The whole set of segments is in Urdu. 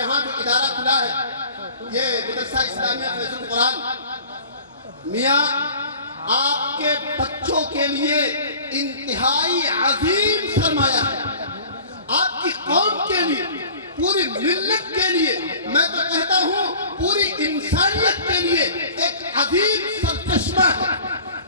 یہاں جو ادارہ کھلا ہے یہ مدرسہ اسلامیہ فیض القرآن، میاں آپ کے بچوں کے لیے انتہائی عظیم سرمایہ ہے، آپ کی قوم کے لیے، پوری ملت کے لیے، میں تو کہتا ہوں پوری انسانیت کے لیے ایک عظیم سرچشمہ ہے۔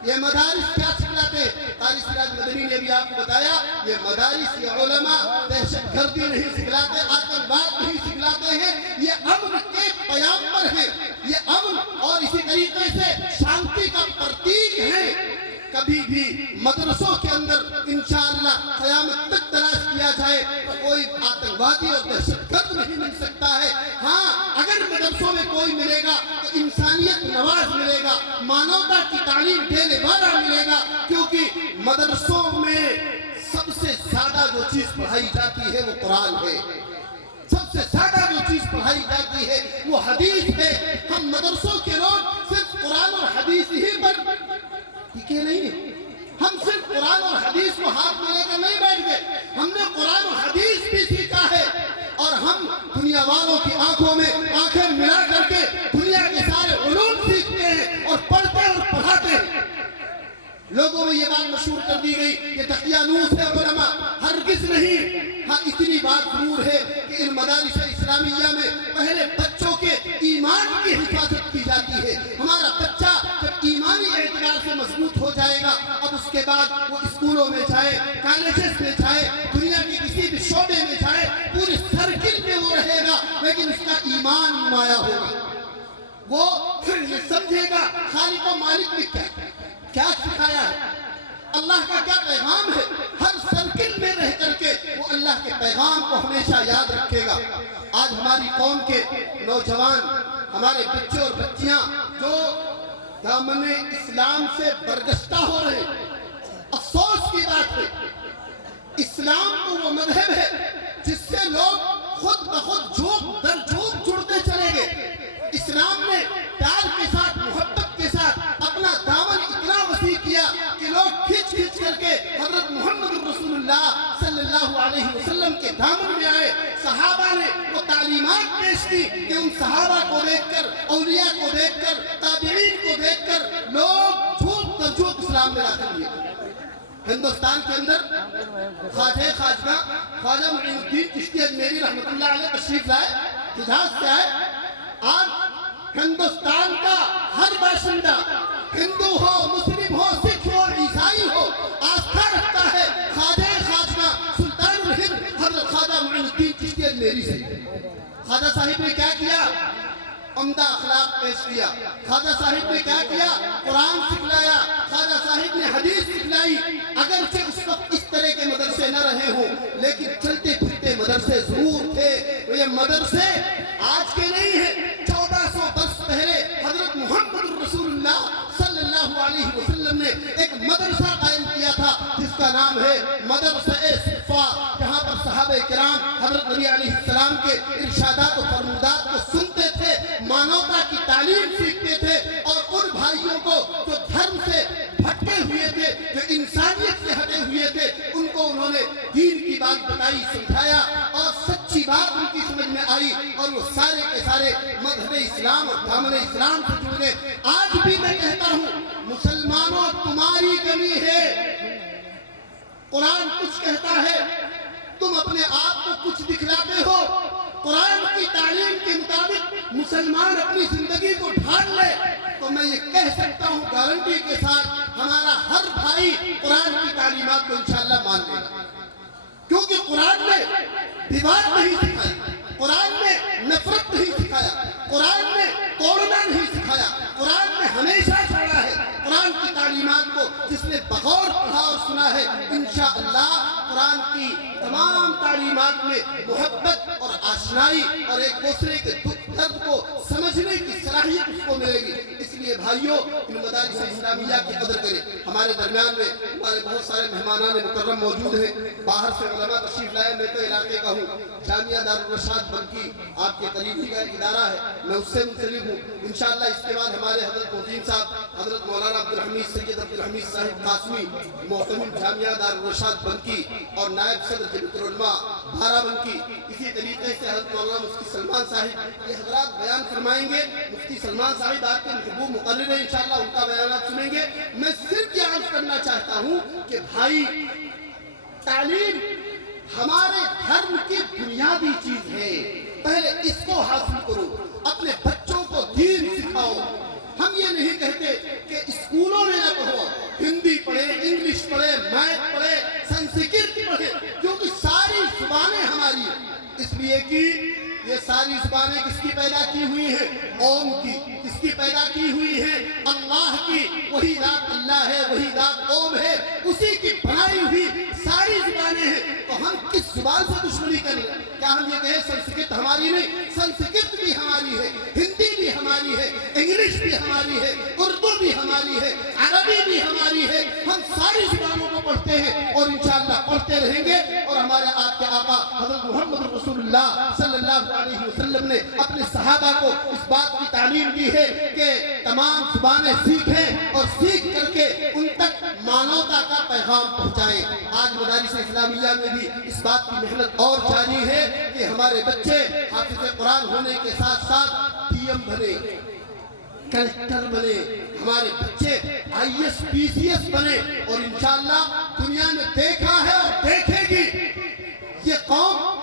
یہ مدارس کیا سکھلاتے ہیں؟ قاری سراج مدنی نے بھی آپ کو بتایا، یہ مدارس یہ علماء دہشت گردی نہیں سکھلاتے، آتنکواد نہیں سکھلاتے ہیں، یہ امن کے پیغامبر ہیں، یہ امن اور اسی طریقے سے شانتی کا پرتیک ہے۔ کبھی بھی مدرسوں کے اندر انشاءاللہ قیامت تک تلاش کیا جائے تو کوئی آتنکوادی اور دہشت گرد نہیں مل سکتا ہے۔ ہاں اگر مدرسوں میں کوئی ملے گا تو انسانیت نواز ملے گا، مانوتا کی تعلیم دینے والا ملے گا، کیونکہ مدرسوں میں سب سے زیادہ جو چیز پڑھائی جاتی ہے وہ قرآن ہے، سب سے زیادہ جو چیز پڑھائی جاتی ہے وہ حدیث ہے۔ ہم مدرسوں کے لوگ صرف قرآن اور حدیث ہی پر ٹکے نہیں ہیں، ہم صرف قرآن اور حدیث کو ہاتھ میں لے کر نہیں بیٹھ گئے، ہم نے قرآن اور حدیث بھی سیکھا ہے، اور ہم دنیا والوں کی آنکھوں میں آنکھیں ملا کر کے دنیا کے سارے علوم سیکھتے ہیں اور پڑھتے اور پڑھاتے ہیں۔ لوگوں میں یہ بات مشہور کر دی گئی کہ دقیانوس ہے علماء، ہرگز نہیں۔ ہاں اتنی بات ضرور ہے کہ ان مدارس اسلامیہ میں پہلے بچوں کے ایمان کی حفاظت کی جاتی ہے۔ ہمارا بچہ جب ایمانی اعتبار سے مضبوط ہو جائے گا، اب اس کے بعد وہ اسکولوں میں جائے، کالجز میں جائے، دنیا کی کسی بھی شعبے میں جائے، پورے سرکل میں وہ رہے گا، لیکن اس کا ایمان نمایاں ہوگا۔ وہ پھر یہ سمجھے گا خالق و مالک نے کیا سکھایا ہے، اللہ کا کیا پیغام ہے، ہر سرکل میں رہ کر کے وہ اللہ کے پیغام کو ہمیشہ یاد رکھے گا۔ آج ہماری قوم کے نوجوان، ہمارے بچے اور بچیاں جو دامن اسلام سے برگشتہ ہو رہے ہیں، افسوس کی بات ہے۔ اسلام تو وہ مذہب ہے جس سے لوگ خود بخود جھوک در جھوک جڑتے چلے گئے۔ اسلام نے پیار کے ساتھ، محبت کے ساتھ اپنا دامن اتنا وسیع کیا کہ لوگ کھچ کھچ کر کے حضرت محمد رسول اللہ صلی اللہ علیہ وسلم کے دامن میں آئے۔ صحابہ نے وہ تعلیمات پیش کی کہ ان صحابہ کو دیکھ کر، اولیاء کو دیکھ کر، تابعین کو دیکھ کر لوگ جھوک در جھوک اسلام میں داخل ہوئے۔ ہندوستان کے اندر خواجہ خواجہ معین الدین چشتی اجمیری رحمۃ اللہ علیہ تشریف لائے، حجاز سے آئے۔ آج ہندوستان کا ہر باشندہ، ہندو ہو، مسلم ہو، سکھ ہو، عیسائی ہو، آستھا رکھتا ہے خواجہ سلطان الہند حضرت خواجہ معین الدین چشتی اجمیری سے۔ خواجہ صاحب نے کیا کیا؟ عمدہ اخلاق پیش کیا۔ خواجہ صاحب نے کیا کیا؟ قرآن سکھلایا۔ خواجہ صاحب نے حدیث سکھلائی۔ اگرچہ اس وقت اس طرح کے مدرسے نہ رہے ہوں، لیکن چلتے پھرتے مدرسے ضرور تھے۔ یہ مدرسے آج کے نہیں ہیں، 1400 برس پہلے حضرت محمد رسول اللہ صلی اللہ علیہ وسلم نے ایک مدرسہ قائم کیا تھا جس کا نام ہے مدرسہ صفا، جہاں پر صحابہ کرام حضرت نبی علیہ السلام کے ارشادات و فرمودات کو سنتے تھے، مانوتا کی تعلیم سیکھتے تھے، اور ان بھائیوں کو جو دھرم سے بھٹکے ہوئے تھے، جو انسانیت سے ہٹے ہوئے تھے، ان کو انہوں نے دین کی بات بتائی، سمجھایا، اور سچی بات ان کی سمجھ میں آئی، اور وہ سارے کے سارے مذہب اسلام اور دامن اسلام سے جڑ گئے۔ آج بھی میں کہتا ہوں مسلمانوں تمہاری کمی ہے، قرآن کچھ کہتا ہے، تم اپنے آپ کو کچھ دکھلاتے ہو۔ قرآن کی تعلیم کے مطابق مسلمان اپنی زندگی کو ڈھال لے تو میں یہ کہہ سکتا ہوں گارنٹی کے ساتھ ہمارا ہر بھائی قرآن کی تعلیمات کو انشاءاللہ مان لے گا، کیونکہ قرآن نے دیوار نہیں سکھائی، قرآن نے نفرت نہیں سکھایا، قرآن نے توڑنا نہیں سکھایا، قرآن نے ہمیشہ چھوڑا ہے۔ قرآن کی تعلیمات کو جس نے بغور پڑھا اور سنا ہے، انشاءاللہ قرآن کی تمام تعلیمات میں محبت اور آشنائی اور ایک دوسرے کے دکھ درد کو سمجھنے کی صلاحیت اس کو ملے گی۔ اس لیے بھائیوں ان مدارس اسلامیہ کی قدر کریں۔ ہمارے درمیان میں ہمارے بہت سارے مہمانان مکرم موجود ہیں، باہر سے علماء تشریف لائے، میں تو علاقے کا ہوں، جامعہ دارالرشاد بنکی آپ کے قریبی کا ایک ادارہ ہے، میں اس سے منسلک ہوں۔ انشاءاللہ اس کے بعد ہمارے حضرت موزین صاحب حضرت مولانا عبدالحمید سید عبدالحمید صاحب قاسمی محتمم جامعہ دارالرشاد بنکی اور نائب صدر جمعیت العلماء بارہ بنکی، اسی طریقے سے حضرت مولانا مفتی سلمان صاحب یہ حضرات بیان فرمائیں گے۔ مفتی سلمان صاحب آپ کے محبوب مقرر ہیں، انشاءاللہ ان کا بیانات سنیں گے۔ میں صرف یہ عرض کرنا چاہتا ہوں کہ بھائی تعلیم ہمارے دھرم کی بنیادی چیز ہے، پہلے اس کو حاصل کرو، اپنے بچوں کو دین سکھاؤ۔ ہم یہ نہیں کہتے کہ اسکولوں میں نہ پڑھو، ہندی پڑھے، انگلش پڑھے، میتھ پڑھے، سنسکرت پڑھے، کیونکہ ساری زبانیں ہماری ہیں، اس لیے کہ یہ ساری زبانیں کس کی پیدا کی ہوئی ہیں؟ قوم کی۔ کس کی پیدا کی ہوئی ہیں؟ اللہ کی۔ وہی ذات اللہ ہے، وہی ذات قوم ہے، اسی کی بنائی ہوئی ساری زبانیں ہیں۔ تو ہم کس زبان سے دشمنی کریں؟ کیا ہم یہ کہیں سنسکرت ہماری نہیں؟ سنسکرت بھی ہماری ہے، ہندی بھی ہماری ہے، انگلش بھی ہماری ہے، اردو بھی ہماری ہے، عربی بھی ہماری ہے۔ ہم ساری زبانوں کو پڑھتے ہیں اور انشاءاللہ پڑھتے رہیں گے۔ اور ہمارے آپ کے آقا حضرت محمد رسول اللہ صلی اللہ علیہ وسلم نے اپنے صحابہ کو اس بات کی تعلیم دی ہے کہ تمام زبانیں سیکھیں اور سیکھ کر کے ان تک مانوتا کا پیغام پہنچائیں۔ آج مدارس اسلامیہ میں بھی اس بات کی محنت اور جاری ہے کہ ہمارے بچے حافظ قرآن ہونے کے ساتھ ساتھ پی ایم بنے، کلکٹر بنے، ہمارے بچے I S P C S بنے، اور انشاءاللہ دنیا نے دیکھا ہے اور دیکھے گی یہ قوم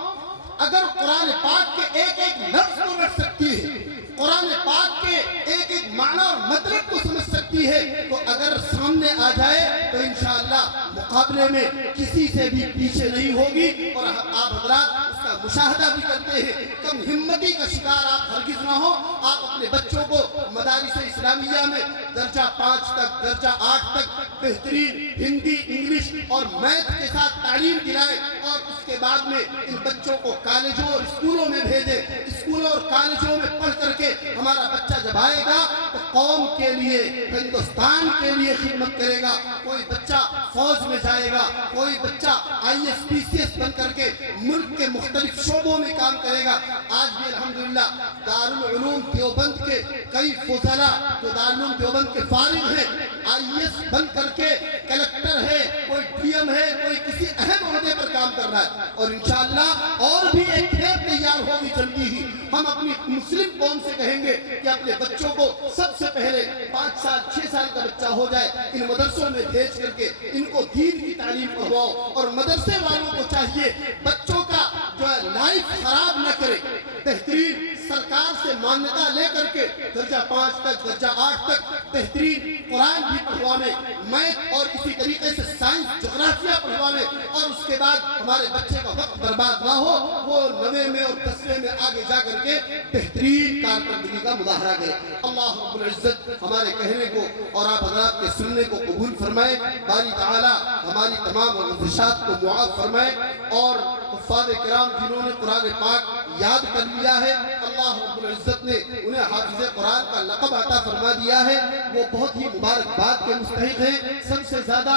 اگر قرآن پاک کے ایک ایک لفظ کو رکھ سکتی ہے، قرآن پاک کے ایک ایک معنی اور مطلب کو سمجھ سکتی ہے، تو اگر سامنے آ جائے تو انشاءاللہ مقابلے میں کسی سے بھی پیچھے نہیں ہوگی۔ اور آپ حضرات اس کا مشاہدہ بھی کرتے ہیں، کم ہمتی کا شکار آپ ہرگز نہ ہو۔ آپ اپنے بچوں کو مدارس اسلامیہ میں درجہ 5 تک، درجہ 8 تک بہترین ہندی، انگلش اور میتھ کے ساتھ تعلیم دلائیں، اور اس کے بعد میں ان بچوں کو کالجوں اور اسکولوں میں بھیجیں۔ اسکولوں اور کالجوں میں پڑھ کر کے ہمارا بچہ جب آئے گا تو قوم کے لیے، ہندوستان کے لیے خدمت کرے گا۔ کوئی بچہ فوج میں جائے گا، کوئی بچہ I S P C S بن کر کے ملک کے مختلف شعبوں میں کام کرے گا۔ آج بھی الحمدللہ دارالعلوم دیوبند کے کئی فضلاء جو دارالعلوم دیوبند کے فارغ ہیں، آئی ایس بن کر کے کلکٹر ہے، کوئی ڈی ایم ہے، کوئی کسی اہم عہدے پر کام کر رہا ہے، اور انشاءاللہ اور بھی ایک کھیپ تیار ہوگی جلدی ہی۔ ہم اپنی مسلم قوم سے کہیں گے کہ اپنے بچوں کو سب سے پہلے 5 سال 6 سال کا بچہ ہو جائے ان مدرسوں میں بھیج کر کے ان کو دین کی تعلیم پڑھواؤ، اور مدرسے والوں کو چاہیے بچوں کا جو ہے لائف خراب نہ کرے، بہترین سرکار سے مانیتا لے کر کے درجہ 5 تک، درجہ 8 تک بہترین قرآن بھی پڑھوانے، میتھ اور اسی طریقے سے سائنس جغرافیہ پڑھوانے، اور اس کے بعد ہمارے بچے کا وقت برباد نہ ہو، وہ 9ویں میں اور 10ویں میں آگے جا کر کے بہترین کارکردگی کا مظاہرہ کرے۔ اللہ رب العزت ہمارے کہنے کو اور آپ حضرات کے سننے کو قبول فرمائے، باری تعالی ہماری تمام ورزشات کو معاف فرمائے، اور حفاظ کرام جنہوں نے قرآن پاک یاد کر لیا ہے، اللہ رب العزت نے انہیں حافظ قرآن کا لقب عطا فرما دیا ہے، وہ بہت ہی مبارکباد کے مستحق ہیں۔ سب سے زیادہ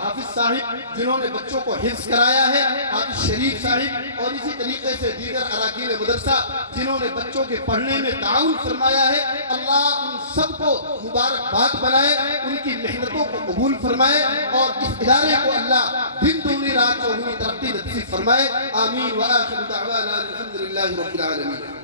حافظ صاحب جنہوں نے بچوں کو حفظ کرایا ہے، حافظ شریف صاحب، اور اسی طریقے سے دیگر اراکین مدرسہ جنہوں نے بچوں کے پڑھنے میں تعاون فرمایا ہے، اللہ ان سب کو مبارکباد بنائے، ان کی محنتوں کو قبول فرمائے، اور اس ادارے کو اللہ دن دگنی رات چوگنی ترقی نصیب فرمائے۔ آمین وآخر دعوانا الحمدللہ رب العالمین۔